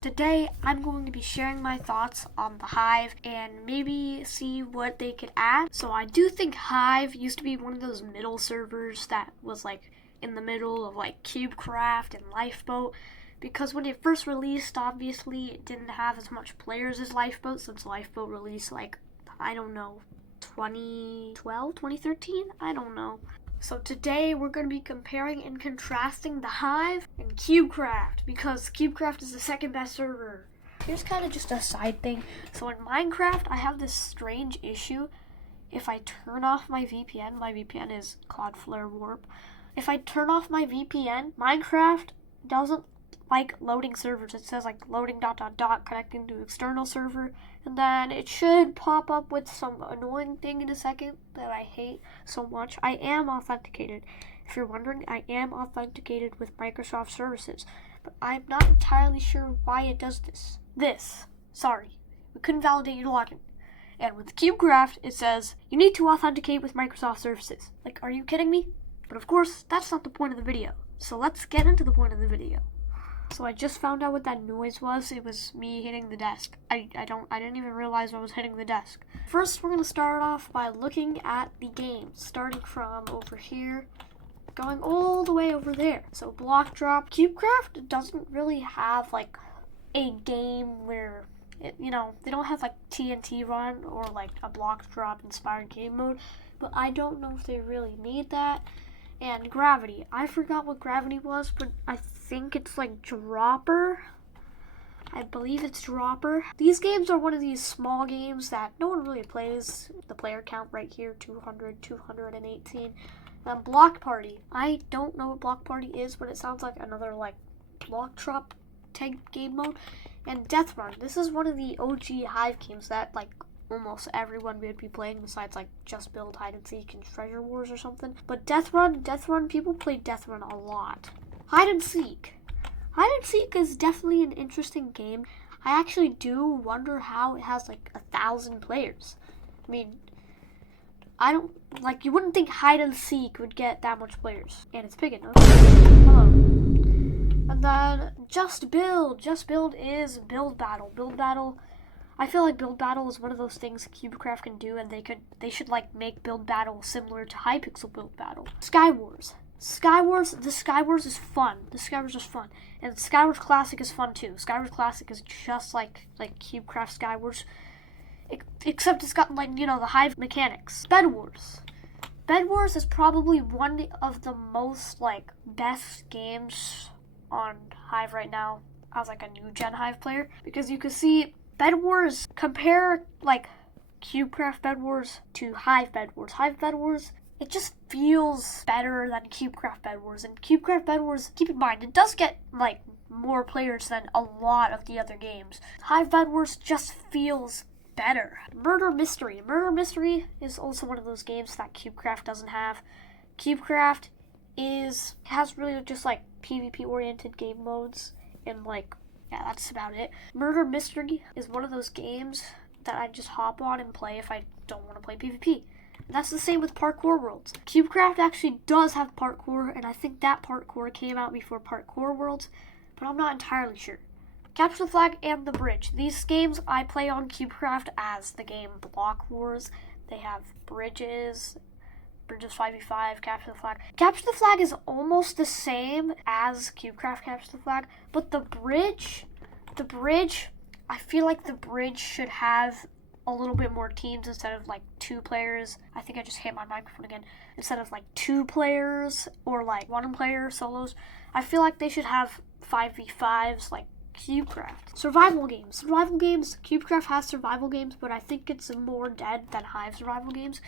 Today, I'm going to be sharing my thoughts on the Hive and maybe see what they could add. So I do think Hive used to be one of those middle servers that was like in the middle of like CubeCraft and Lifeboat, because when it first released, obviously it didn't have as much players as Lifeboat, since Lifeboat released like, I don't know, 2012, 2013? I don't know. So today we're going to be comparing and contrasting the Hive and CubeCraft, because CubeCraft is the second best server. Here's kind of just a side thing. So in Minecraft, I have this strange issue. If I turn off my VPN is Cloudflare Warp. If I turn off my VPN, Minecraft doesn't like loading servers. It says like loading ... connecting to external server, and then it should pop up with some annoying thing in a second that I hate so much. I am authenticated. If you're wondering, I am authenticated with Microsoft services, but I'm not entirely sure why it does this. Sorry, we couldn't validate your login. And with CubeCraft, it says you need to authenticate with Microsoft services. Like, are you kidding me? But of course, that's not the point of the video. So let's get into the point of the video. So I just found out what that noise was. It was me hitting the desk. I didn't even realize I was hitting the desk. First, we're going to start off by looking at the game, starting from over here, going all the way over there. So block drop. CubeCraft doesn't really have like a game where they don't have like TNT run or like a block drop inspired game mode, but I don't know if they really need that. And gravity. I forgot what gravity was, but I think it's like dropper. I believe it's dropper. These games are one of these small games that no one really plays. The player count right here, 200, 218. And block party. I don't know what block party is, but it sounds like another like block drop type game mode. And death run. This is one of the OG Hive games that like almost everyone would be playing, besides like Just Build, Hide and Seek, and Treasure Wars or something. But Death Run, people play Death Run a lot. Hide and Seek is definitely an interesting game. I actually do wonder how it has like 1,000 players. I mean, you wouldn't think Hide and Seek would get that much players. And it's big enough. Hello. And then Just Build is Build Battle. I feel like Build Battle is one of those things CubeCraft can do, and they should like make Build Battle similar to Hypixel Build Battle. Sky Wars is fun. And Sky Wars Classic is fun too. Sky Wars Classic is just like CubeCraft Sky Wars, except it's got like, the Hive mechanics. Bed Wars is probably one of the most like best games on Hive right now as like a new gen Hive player, because you can see Bed Wars, compare like CubeCraft Bed Wars to Hive Bed Wars. Hive Bed Wars, it just feels better than CubeCraft Bed Wars. And CubeCraft Bed Wars, keep in mind, it does get like more players than a lot of the other games. Hive Bed Wars just feels better. Murder Mystery is also one of those games that CubeCraft doesn't have. CubeCraft has really just like PvP oriented game modes, and like, yeah, that's about it. Murder Mystery is one of those games that I just hop on and play if I don't want to play PvP. And that's the same with Parkour Worlds. CubeCraft actually does have parkour, and I think that parkour came out before Parkour Worlds, but I'm not entirely sure. Capture the Flag and The Bridge. These games I play on CubeCraft as the game Block Wars. They have bridges 5v5, Capture the Flag. Capture the Flag is almost the same as CubeCraft Capture the Flag, but the bridge, I feel like the bridge should have a little bit more teams instead of like 2 players. I think I just hit my microphone again. Instead of like 2 players or like 1 player solos, I feel like they should have 5v5s like CubeCraft. Survival games, CubeCraft has survival games, but I think it's more dead than Hive survival games.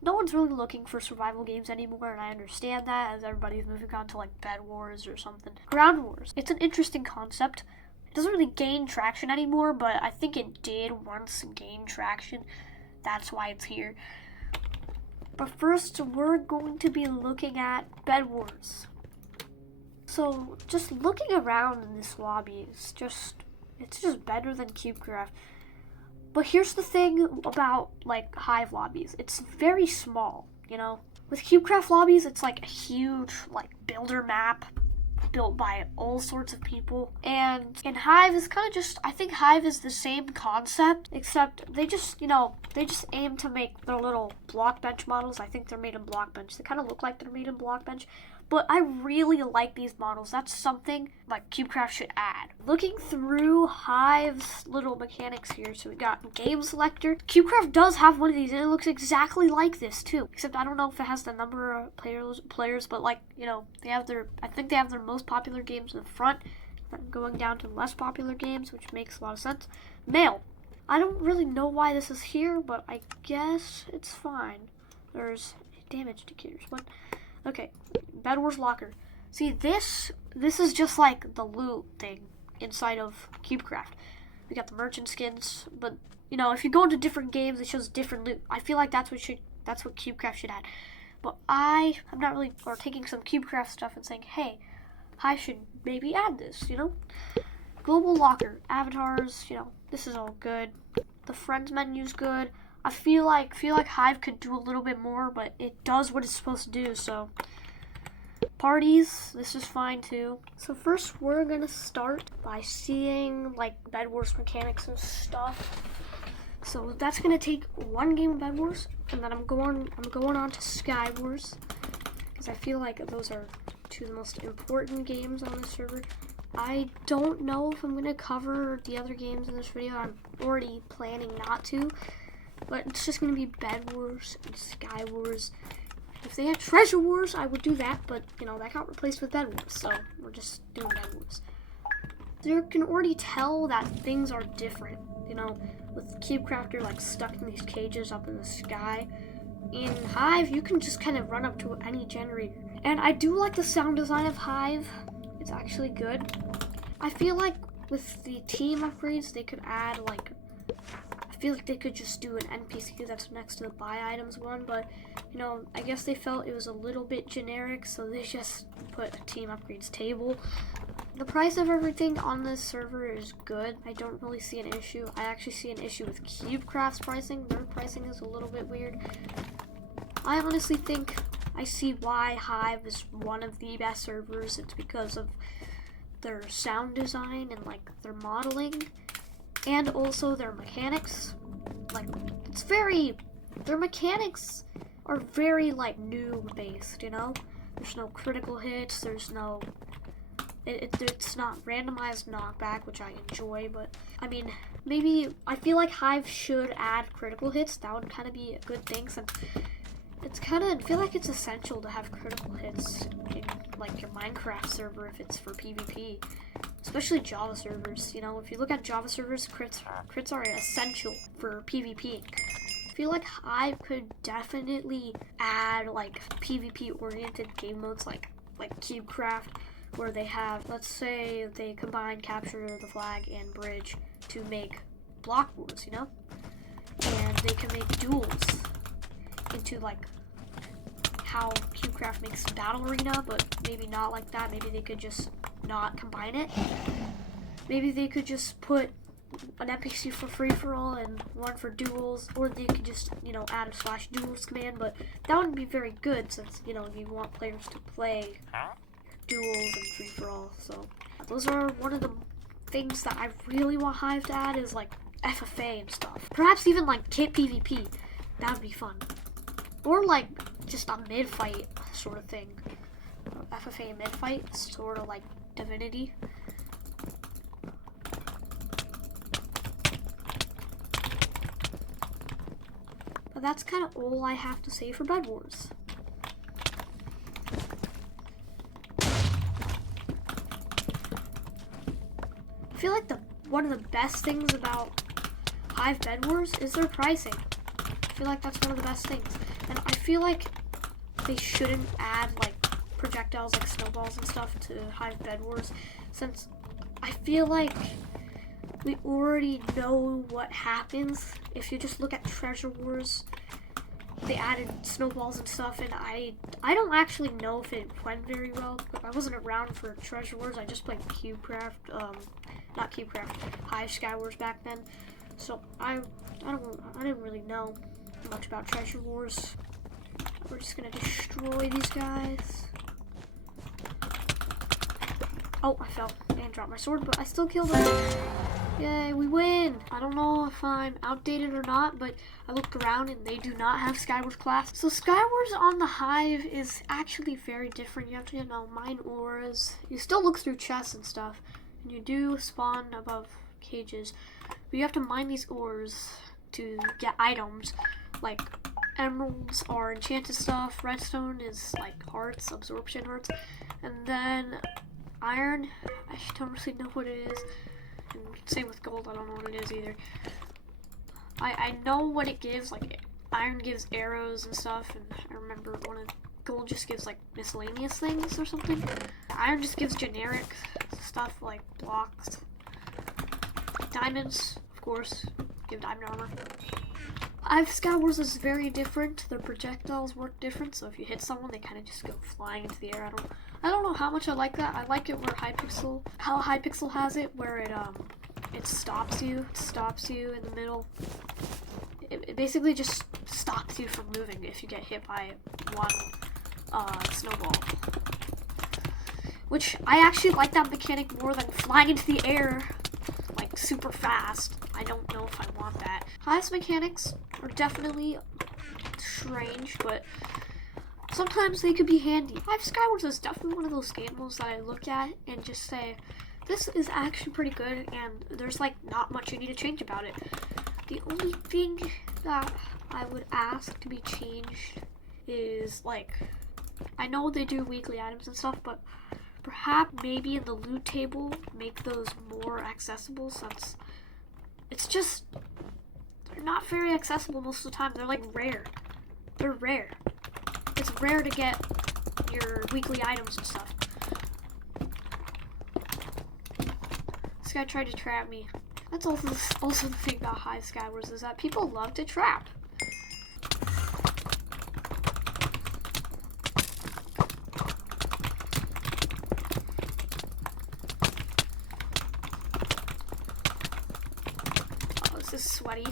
No one's really looking for survival games anymore, and I understand that, as everybody's moving on to like Bed Wars or something. Ground Wars. It's an interesting concept. It doesn't really gain traction anymore, but I think it did once gain traction. That's why it's here. But first, we're going to be looking at Bed Wars. So just looking around in this lobby, it's just better than CubeCraft. But here's the thing about like Hive lobbies. It's very small, With CubeCraft lobbies, it's like a huge like builder map built by all sorts of people. And Hive is kind of just, I think Hive is the same concept, except they just, they just aim to make their little block bench models. I think they're made in block bench. They kind of look like they're made in block bench. But I really like these models. That's something like CubeCraft should add. Looking through Hive's little mechanics here, so we got game selector. CubeCraft does have one of these, and it looks exactly like this too. Except I don't know if it has the number of players, but like, they have I think they have their most popular games in the front, going down to less popular games, which makes a lot of sense. Mail. I don't really know why this is here, but I guess it's fine. There's damage indicators. What? Okay, Bed Wars locker. See, this is just like the loot thing inside of CubeCraft. We got the merchant skins, but if you go into different games, it shows different loot. I feel like that's what CubeCraft should add. But I'm not really, or taking some CubeCraft stuff and saying, hey, I should maybe add this. Global locker, avatars. This is all good. The friends menu's good. I feel like Hive could do a little bit more, but it does what it's supposed to do, so. Parties, this is fine too. So first we're gonna start by seeing like Bed Wars mechanics and stuff. So that's gonna take one game of Bed Wars, and then I'm going on to Sky Wars, because I feel like those are two of the most important games on this server. I don't know if I'm gonna cover the other games in this video. I'm already planning not to. But it's just going to be Bed Wars and Sky Wars. If they had Treasure Wars, I would do that. But, that got replaced with Bed Wars. So, we're just doing Bed Wars. You can already tell that things are different. With CubeCrafter, like, stuck in these cages up in the sky. In Hive, you can just kind of run up to any generator. And I do like the sound design of Hive. It's actually good. I feel like with the team upgrades, they could add, like, I feel like they could just do an NPC that's next to the buy items one, but I guess they felt it was a little bit generic, so they just put a team upgrades table. The price of everything on this server is good. I don't really see an issue. I actually see an issue with CubeCraft's pricing. Their pricing is a little bit weird. I honestly think I see why Hive is one of the best servers. It's because of their sound design and like their modeling. And also their mechanics, their mechanics are very, noob based, There's no critical hits, it's not randomized knockback, which I enjoy, but, I feel like Hive should add critical hits. That would kind of be a good thing, since I feel like it's essential to have critical hits in, your Minecraft server if it's for PvP. Especially Java servers, if you look at Java servers, crits are essential for PvP. I feel like Hive could definitely add, PvP-oriented game modes like CubeCraft, where they have, let's say, they combine Capture the Flag and Bridge to make block wars, And they can make duels into, how CubeCraft makes Battle Arena, but maybe not like that. Maybe they could just not combine it. Maybe they could just put an NPC for free-for-all and one for duels, or they could just, add a /duels command, but that wouldn't be very good since, you want players to play duels and free-for-all. So those are one of the things that I really want Hive to add is FFA and stuff. Perhaps even kit PvP. That would be fun. Or just a mid-fight sort of thing. FFA mid-fight, sort of like Divinity. But that's kind of all I have to say for Bed Wars. I feel like one of the best things about Hive Bed Wars is their pricing. I feel like that's one of the best things. And I feel like they shouldn't add projectiles like snowballs and stuff to Hive Bed Wars, since I feel like we already know what happens. If you just look at Treasure Wars, they added snowballs and stuff, and I don't actually know if it went very well. I wasn't around for Treasure Wars. I just played CubeCraft, not CubeCraft, Hive Sky Wars back then. So I didn't really know much about Treasure Wars. We're just gonna destroy these guys. Oh, I fell and dropped my sword, but I still killed him. Yay, we win! I don't know if I'm outdated or not, but I looked around and they do not have Skywars class. So Skywars on the Hive is actually very different. You have to, mine ores. You still look through chests and stuff, and you do spawn above cages, but you have to mine these ores to get items, like emeralds are enchanted stuff, redstone is like hearts, absorption hearts, and then iron, I don't really know what it is. And same with gold, I don't know what it is either. I know what it gives, like iron gives arrows and stuff, and I remember gold just gives like miscellaneous things or something. Iron just gives generic stuff like blocks. Diamonds, of course, give diamond armor. Hive Skywars is very different. Their projectiles work different, so if you hit someone, they kind of just go flying into the air. I don't know how much I like that. I like it where Hypixel has it, where it stops you. It stops you in the middle. It basically just stops you from moving if you get hit by one snowball. Which I actually like that mechanic more than flying into the air like super fast. I don't know if I want that. Hive's mechanics are definitely strange, but sometimes they could be handy. Hive Skywars is definitely one of those game modes that I look at and just say, this is actually pretty good, and there's like not much you need to change about it. The only thing that I would ask to be changed is, like, I know they do weekly items and stuff, but perhaps maybe in the loot table make those more accessible, since it's just, they're not very accessible most of the time. They're like rare. They're rare. It's rare to get your weekly items and stuff. This guy tried to trap me. That's also the thing about Hive Skywars, is that people love to trap. Oh, this is sweaty.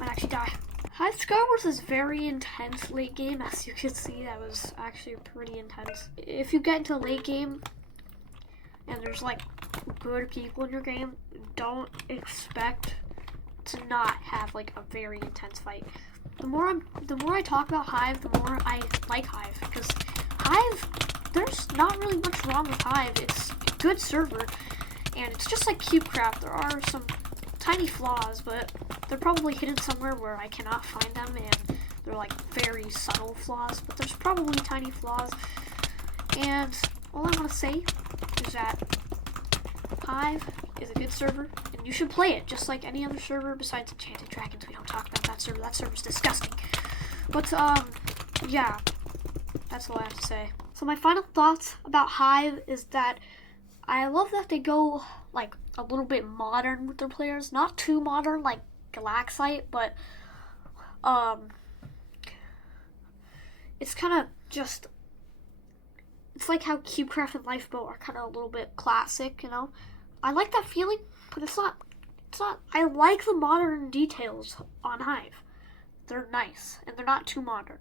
Might actually die. Hive Skywars is very intense late game, as you can see. That was actually pretty intense. If you get into late game and there's like good people in your game, don't expect to not have like a very intense fight. The more I talk about Hive, the more I like Hive, because Hive, there's not really much wrong with Hive. It's a good server, and it's just like CubeCraft. There are some tiny flaws, but they're probably hidden somewhere where I cannot find them, and they're like very subtle flaws, but there's probably tiny flaws. And all I want to say is that Hive is a good server, and you should play it just like any other server besides Enchanted Dragons. We don't talk about that server. That server's disgusting. But yeah, that's all I have to say. So my final thoughts about Hive is that I love that they go like a little bit modern with their players. Not too modern like Galaxite, but it's kind of just, it's like how CubeCraft and Lifeboat are kind of a little bit classic, you know? I like that feeling, but it's not, I like the modern details on Hive. They're nice, and they're not too modern.